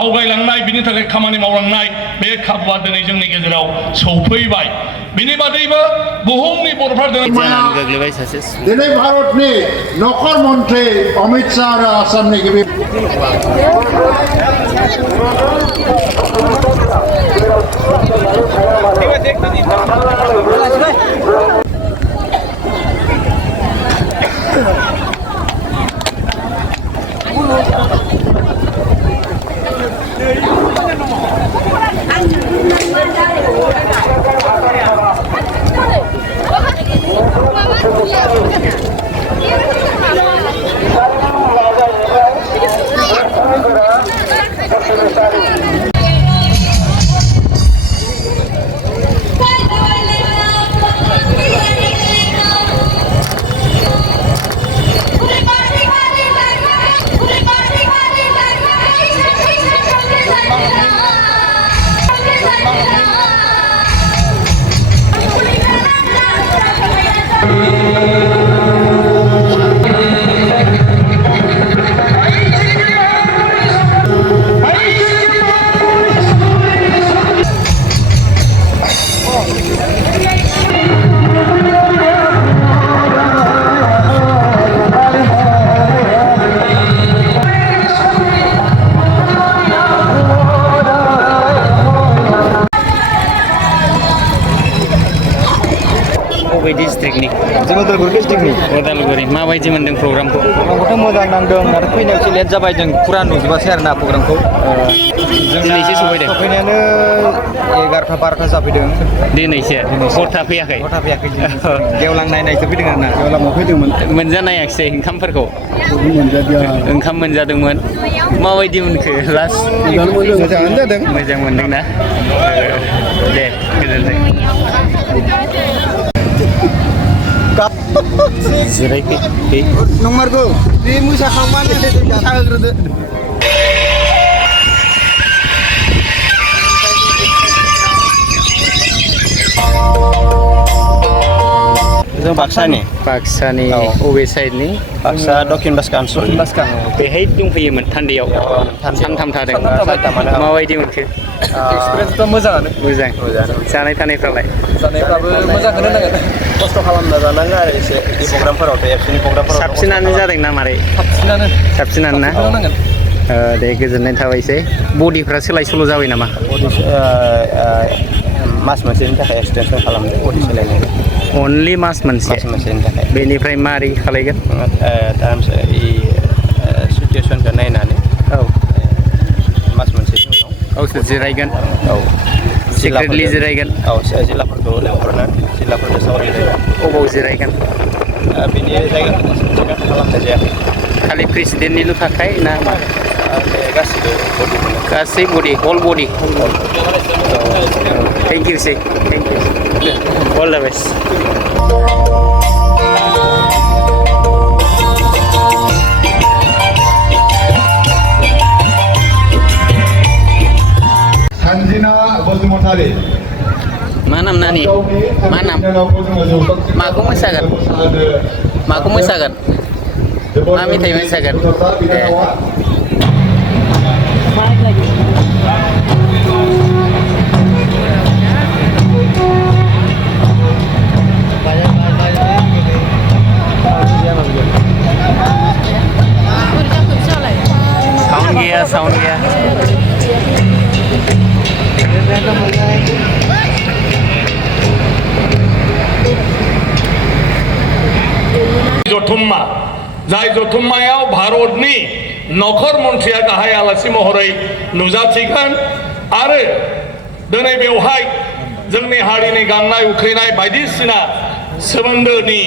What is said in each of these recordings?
आवगायलांनाय बिनि थाखाय खामानि मावलांनाय बे खाबुआ दिनै जोंनि गेजेराव सौफैबाय बिनि बादैबो बुहुमनि बर'फ्रा दिनै भारतनि नखर मन्त्रि अमित शाह आरो आसामनि गिबि डिस्ट्रिक्टनि जों उदालगुरि डिस्ट्रिक्टनि उदालगुरि माबायदि मोनदों प्रग्रामखौ मोजां नांदों आरो फैनायाव एसे लेट जाबाय जों फुरा नुजोबासै आरोना प्रग्रामखौ दिनैसो सफैदों सफैनायानो 11-12 जाफैदों दिनैसो हरथा फैयाखै गेवलां नायनायसो फैदों आरोना गेवलाङाव फैदोंमोन मोनजानायाखिसै ओंखामफोरखौ ओंखाम मोनजादोंमोन माबायदि मोनखो लास्ट मोजाङानो जादों मोजां मोनदोंना दे गोजोनथों जिरायखै नंमारगौ बे मोसाखांबानो साहा होग्रोदो जों बाक्सानि अबे साइडनि बाक्सा दक्षिण बाक्सा ओनसोल बेहाय दंफैयोमोन थान्दैयाव सानथाम थादों माबायदि मोनखो एक्सपिरियेन्सथ' मोजाङानो मोजां जानाय थानायफ्रालाय जानायफ्राबो मोजांखौनो नांगोन खस्थ' खालामना जानांगौ आरो एसे बिदि प्रग्रामफोरावथ' एबसुनि प्रग्रामफोराव साबसिनानो जादों ना मारै साबसिनानो ना दे गोजोननाय थाबायसै बडिफ्रा सोलाय सोल' जाबाय नामा मास मोनसेनि थाखाय एक्सटेनसन खालामदों बडि सोलायनाय अनलि मास मोनसेनि थाखाय बेनिफ्राय मारै खालायगोन सिटुवेसनखौ नायनानै मास मोनसेनि उनाव गावसोर जिरायगोन सिक्रेटलि जिरायगोन जिल्लाफोरखौ लेंहरनानै जिल्लाफोरजों सावरायलायगोन अबाव जिरायगोन बेनि जायगाखौ खालामनाय जायाखै खालि प्रेसिडेन्टनिल' थाखाय ना मा गासिबो गासै बडि अल बडि थेंक इउ सै thank you all the best Sanjina Basumatari मा नाम नानि मा नाम माखौ मोसागोन मा मेथाइ मोसागोन साउन्ड गैया जथुम्मा जाय जथुम्मायाव भारतनि नखर मन्थ्रिया गाहाय आलासि महरै नुजाथिगोन आरो दिनै बेवहाय जोंनि हारिनि गाननाय उखैनाय बायदिसिना सोमोन्दोनि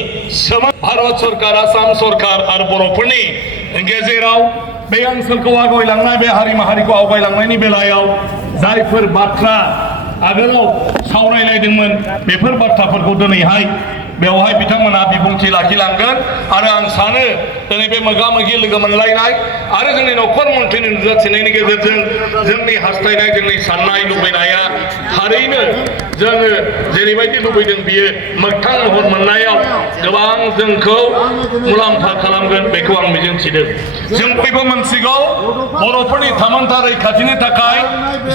भारत सरकार आसाम सरकार आरो बर'फोरनि गेजेराव बे ओनसोलखौ आवगायलांनाय बे हारि माहारिखौ आवगायलांनायनि बेलायाव जायफोर बाथ्रा आगोलाव सावरायलायदोंमोन बेफोर बाथ्राफोरखौ दिनैहाय बेवहाय बिथांमोना बिबुंथि लाखिलांगोन आरो आं सानो दिनै बे मोगा मोगि लोगो मोनलायनाय आरो जोंनि नखर मन्थ्रिनि नुजाथिनायनि गेजेरजों जोंनि हास्थायनाय जोंनि साननाय लुबैनाया थारैनो जोङो जेरैबायदि लुबैदों बियो मोगथां महर मोननायाव गोबां जोंखौ मुलाम्फा खालामगोन बेखौ आं मिजिंथिदों जों बयबो मोनथिगौ बर'फोरनि थामोनथा रैखाथिनि थाखाय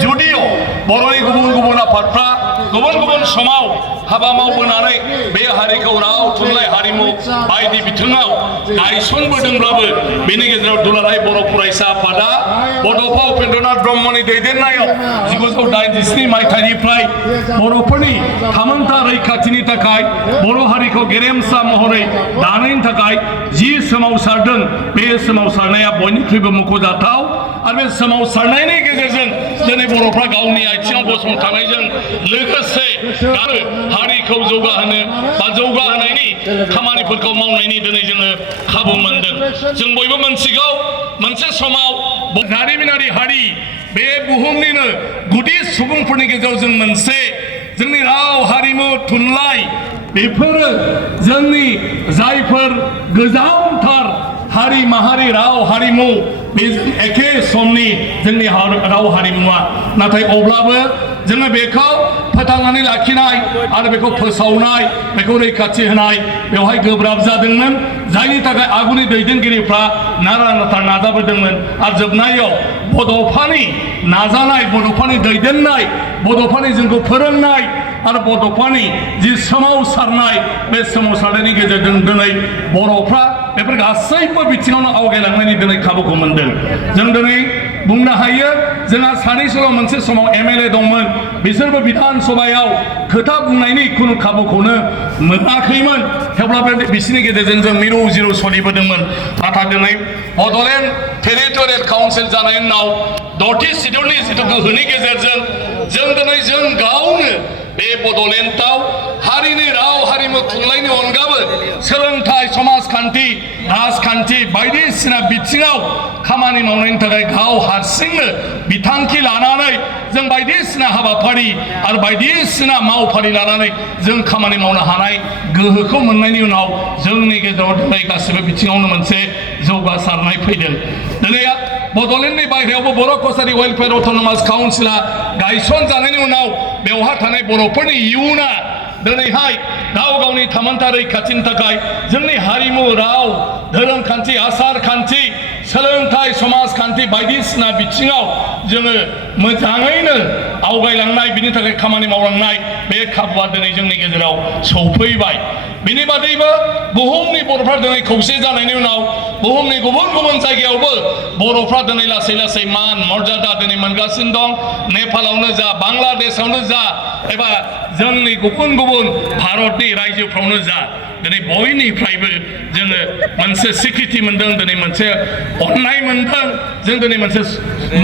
जुदिअ बर'नि गुबुन गुबुन आफादफ्रा गुबुन गुबुन समाव हाबा मावबोनानै बे हारिखौ राव थुनलाइ हारिमु बायदि बिथिङाव गायसनबोदोंब्लाबो बेनि गेजेराव दुलाराय बर' फरायसा आफादा बड'फा उपेन्द्रनाथ ब्रह्मनि दैदेननायाव 1987 मायथाइनिफ्राय बर'फोरनि थामोनथा रैखाथिनि थाखाय बर' हारिखौ गेरेमसा महरै दानायनि थाखाय जि सोमावसारदों बे सोमावसारनाया बयनिख्रुइबो मख'जाथाव आरो बे सोमावसारनायनि गेजेरजों दिनै बर'फ्रा गावनि आथिङाव गसंथानायजों लोगोसे आरो हारिखौ जौगाहोनो बा जौगाहोनायनि खामानिफोरखौ मावनायनि दिनै जोङो खाबु मोनदों जों बयबो मोनथिगौ मोनसे समाव जारिमिनारि हारि बे बुहुमनिनो गुदि सुबुंफोरनि गेजेराव जों मोनसे जोंनि राव हारिमु थुनलाइ बेफोरो जोंनि जायफोर गोजामथार हारि माहारि राव हारिमु बे एखे समनि जोंनि राव हारिमुवा नाथाय अब्लाबो जोङो बेखौ फोथांनानै लाखिनाय आरो बेखौ फोसावनाय बेखौ रैखाथि होनाय बेवहाय गोब्राब जादोंमोन जायनि थाखाय आगुनि दैदेनगिरिफ्रा नारा नाथा नाजाबोदोंमोन आरो जोबनायाव बड'फानि नाजानाय बड'फानि दैदेननाय बड'फानि जोंखौ फोरोंनाय आरो बड'फानि जि सोमावसारनाय बे सोमावसारनायनि गेजेरजों दिनै बर'फ्रा बेफोर गासैबो बिथिङावनो आवगायलांनायनि दिनै खाबुखौ मोनदों जों दिनै बुंनो हायो जोंहा सानैसोल' मोनसे समाव एमएलए दंमोन बिसोरबो बिधान सभायाव खोथा बुंनायनि खुनु खाबुखौनो मोनाखैमोन थेवब्लाबो बिसोरनि गेजेरजों जों मिरु जिरु सोलिबोदोंमोन नाथाय दिनै बड'लेण्ड टेरिटरियेल काउन्सिल जानायनि उनाव 10थि सिडिउलनि जिथु गोहोनि गेजेरजों जों दिनै जों गावनो बे बड'लेण्डआव हारिनि राव हारिमु थुनलाइनि अनगाबो सोलोंथाइ समाजखान्थि राजखान्थि बायदिसिना बिथिङाव खामानि मावनायनि थाखाय गाव हारसिंनो बिथांखि लानानै जों बायदिसिना हाबाफारि आरो बायदिसिना मावफारि लानानै जों खामानि मावनो हानाय गोहोखौ मोननायनि उनाव जोंनि गेजेराव दिनै गासिबो बिथिङावनो मोनसे जौगासारनाय फैदों दिनै बड'लेण्डनि बायह्रायावबो बर' कसारि वेलफेयार अट'नमास काउन्सिला गायसन जानायनि उनाव बेवहाय थानाय बर'फोरनि इयुना दिनैहाय गाव गावनि थामोनथा रैखाथिनि थाखाय जोंनि हारिमु राव धोरोमखान्थि आसार खान्थि सोलोंथाइ समाजखान्थि बायदिसिना बिथिङाव जोङो मोजाङैनो आवगायलांनाय बिनि थाखाय खामानि मावलांनाय बे खाबुआ दिनै जोंनि गेजेराव सौफैबाय बिनि बादैबो बुहुमनि बर'फ्रा दिनै खौसे जानायनि उनाव बुहुमनि गुबुन गुबुन जायगायावबो बर'फ्रा दिनै लासै लासै मान मर्यादा दिनै मोनगासिनो दं नेपालावनो जा बांलादेशआवनो जा एबा जोंनि गुबुन गुबुन भारतनि रायजोफ्रावनो जा दिनै बयनिफ्रायबो जोङो मोनसे सिक्रिटि मोनदों दिनै मोनसे अननाय मोनदों जों दिनै मोनसे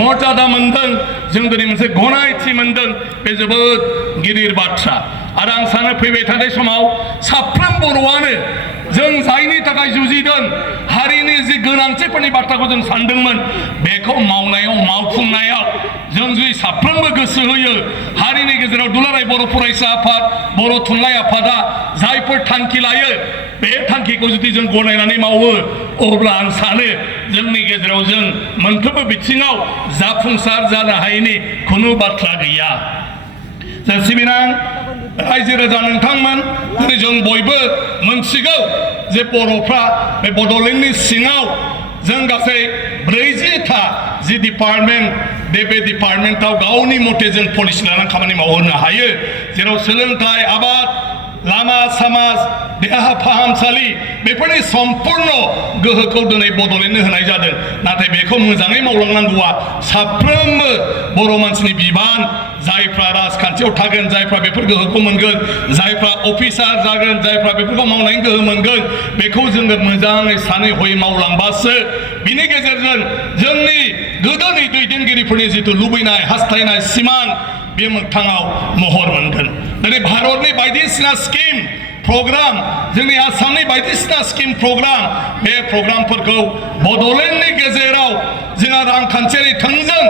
मर्यादा मोनदों जों दिनै मोनसे गनायथि मोनदों बे जोबोद गिदिर बाथ्रा आरो आं सानो फैबाय थानाय समाव साफ्रोम बर'आनो जों जायनि थाखाय जुजिदों हारिनि जि गोनांथिफोरनि बाथ्राखौ जों सानदोंमोन बेखौ मावनायाव मावफुंनायाव जों जुदि साफ्रोमबो गोसो होयो हारिनि गेजेराव दुलाराय बर' फरायसा आफाद बर' थुनलाइ आफादा जायफोर थांखि लायो बे थांखिखौ जुदि जों गनायनानै मावो अब्ला आं सानो जोंनि गेजेराव जों मोनफ्रोमबो बिथिङाव जाफुंसार जानो हायैनि खुनु बाथ्रा गैया जों सिबिनां रायजो राजा नोंथांमोन दिनै जों बयबो मोनथिगौ जे बर'फ्रा बे बड'लेण्डनि सिङाव जों गासै 40था जि डिपार्टमेन्ट बे डिपार्टमेन्टआव गावनि मथे जों पलिसि लानानै खामानि मावहोनो हायो जेराव सोलोंथाइ आबाद लामा सामा देहा फाहामसालि बेफोरनि सम्पूर्ण गोहोखौ दिनै बड'लेण्डनो होनाय जादों नाथाय बेखौ मोजाङै मावलांनांगौआ साफ्रोमबो बर' मानसिनि बिबान जायफ्रा राजखान्थियाव थागोन जायफ्रा बेफोर गोहोखौ मोनगोन जायफ्रा अफिसार जागोन जायफ्रा बेफोरखौ मावनायनि गोहो मोनगोन बेखौ जोङो मोजाङै सानै हयै मावलांबासो बिनि गेजेरजों जोंनि गोदोनि दैदेनगिरिफोरनि जिथु लुबैनाय हास्थायनाय सिमां बे मोगथाङाव महर मोनगोन दिनै भारतनि बायदिसिना स्किम प्रग्राम जोंनि आसामनि बायदिसिना स्किम प्रग्राम बे प्रग्रामफोरखौ बड'लेण्डनि गेजेराव जोंहा रांखान्थियारि थोंजों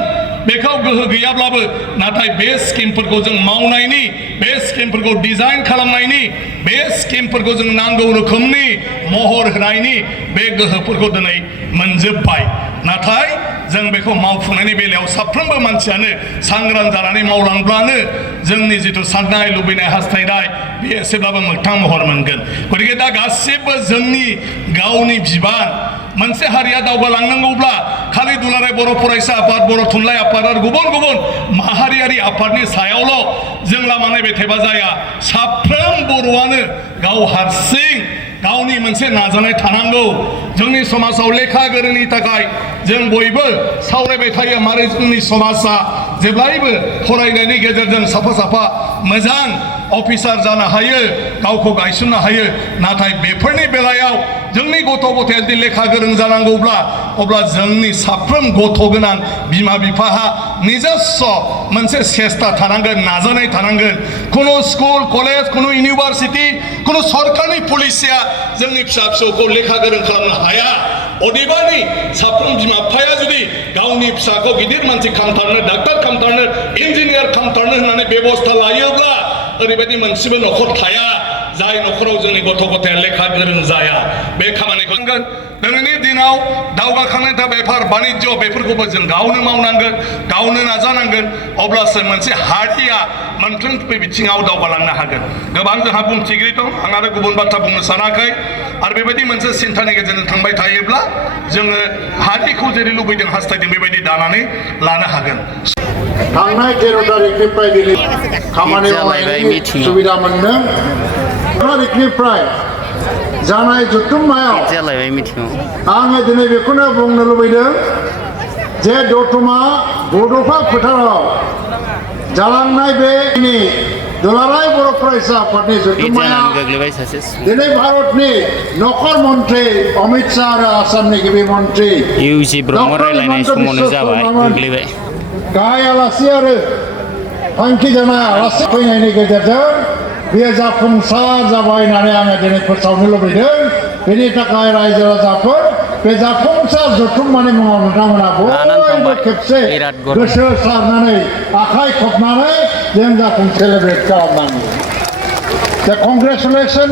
बेखौ गोहो गैयाब्लाबो नाथाय बे स्किमफोरखौ जों मावनायनि बे स्किमफोरखौ डिजाइन खालामनायनि बे स्किमफोरखौ जों नांगौ रोखोमनि महर होनायनि बे गोहोफोरखौ दिनै मोनजोब्बाय नाथाय जों बेखौ मावफुंनायनि बेलायाव साफ्रोमबो मानसियानो सांग्रां जानानै मावलांब्लानो जोंनि जिथु साननाय लुबैनाय हास्थायनाय बे एसेब्लाबो मोगथां महर मोनगोन गतिके दा गासिबो जोंनि गावनि बिबान मोनसे हारिया दावगालांनांगौब्ला खालि दुलाराय बर' फरायसा आफाद बर' थुनलाइ आफाद आरो गुबुन गुबुन माहारियारि आफादनि सायावल' जों लामा नायबाय थाबा जाया साफ्रोम बर'आनो गाव हारसिं गावनि मोनसे नाजानाय थानांगौ जोंनि समाजाव लेखा गोरोंनि थाखाय जों बयबो सावरायबाय थायो मारै जोंनि समाजा जेब्लायबो फरायनायनि गेजेरजों साफा साफा मोजां अफिसार जानो हायो गावखौ गायसननो हायो नाथाय बेफोरनि बेलायाव जोंनि गथ' गथाया जुदि लेखा गोरों जानांगौब्ला अब्ला जोंनि साफ्रोम गथ' गोनां बिमा बिफाहा निजस्व मोनसे सेस्था थानांगोन नाजानाय थानांगोन कुनु स्कुल कलेज कुनु इउनिभार्सिटि कुनु सरकारनि पलिसिया जोंनि फिसा फिसौखौ लेखा गोरों खालामनो हाया अदेबानि साफ्रोम बिमा बिफाया जुदि गावनि फिसाखौ गिदिर मानसि खालामथारनो डाक्टार खालामथारनो इन्जिनियार खालामथारनो होननानै बेबस्था लायोब्ला ओरैबायदि मोनसेबो न'खर थाया जाय न'खराव जोंनि गथ' गथाया लेखा गोरों जाया बे खामानिखौ दिनैनि दिनाव दावगाखांनाय बेफार बानिज्य बेफोरखौबो जों गावनो मावनांगोन गावनो नाजानांगोन अब्लासो मोनसे हारिया मोनफ्रोमबो बिथिङाव दावगालांनो हागोन गोबां जोंहा बुंथिगिरि दं आं आरो गुबुन बाथ्रा बुंनो सानाखै आरो बेबायदि मोनसे सिन्थानि गेजेरजों थांबाय थायोब्ला जोङो हारिखौ जेरै लुबैदों हास्थायदों बेबायदि दानानै लानो हागोन थांनाय 13 तारिखनिफ्राय दिनै खामानि मावनायनि सुबिदा मोनदों 13 तारिखनिफ्राय जानाय जथुम्मायाव आङो दिनै बेखौनो बुंनो लुबैदों जे दतमा बड'फा फोथाराव जालांनाय बे दुलाराय बर' फरायसा आफादनि जथुम्माया दिनै भारतनि नखर मन्त्रि अमित शाह आरो आसामनि गिबि मन्त्रि गाहाय आलासि आरो थांखि जानाय आलासि फैनायनि गेजेरजों बेयो जाफुंसार जाबाय होननानै आङो दिनै फोसावनो लुबैदों बेनि थाखाय रायजो राजाफोर बे जाफुंसार जथुम्मानि मुङाव नोंथांमोना बयबो खेबसे गोसो सारनानै आखाइ खबनानै जों जाफुं सेलेब्रेट खालामनांगौ दा कंग्रेचुलेसन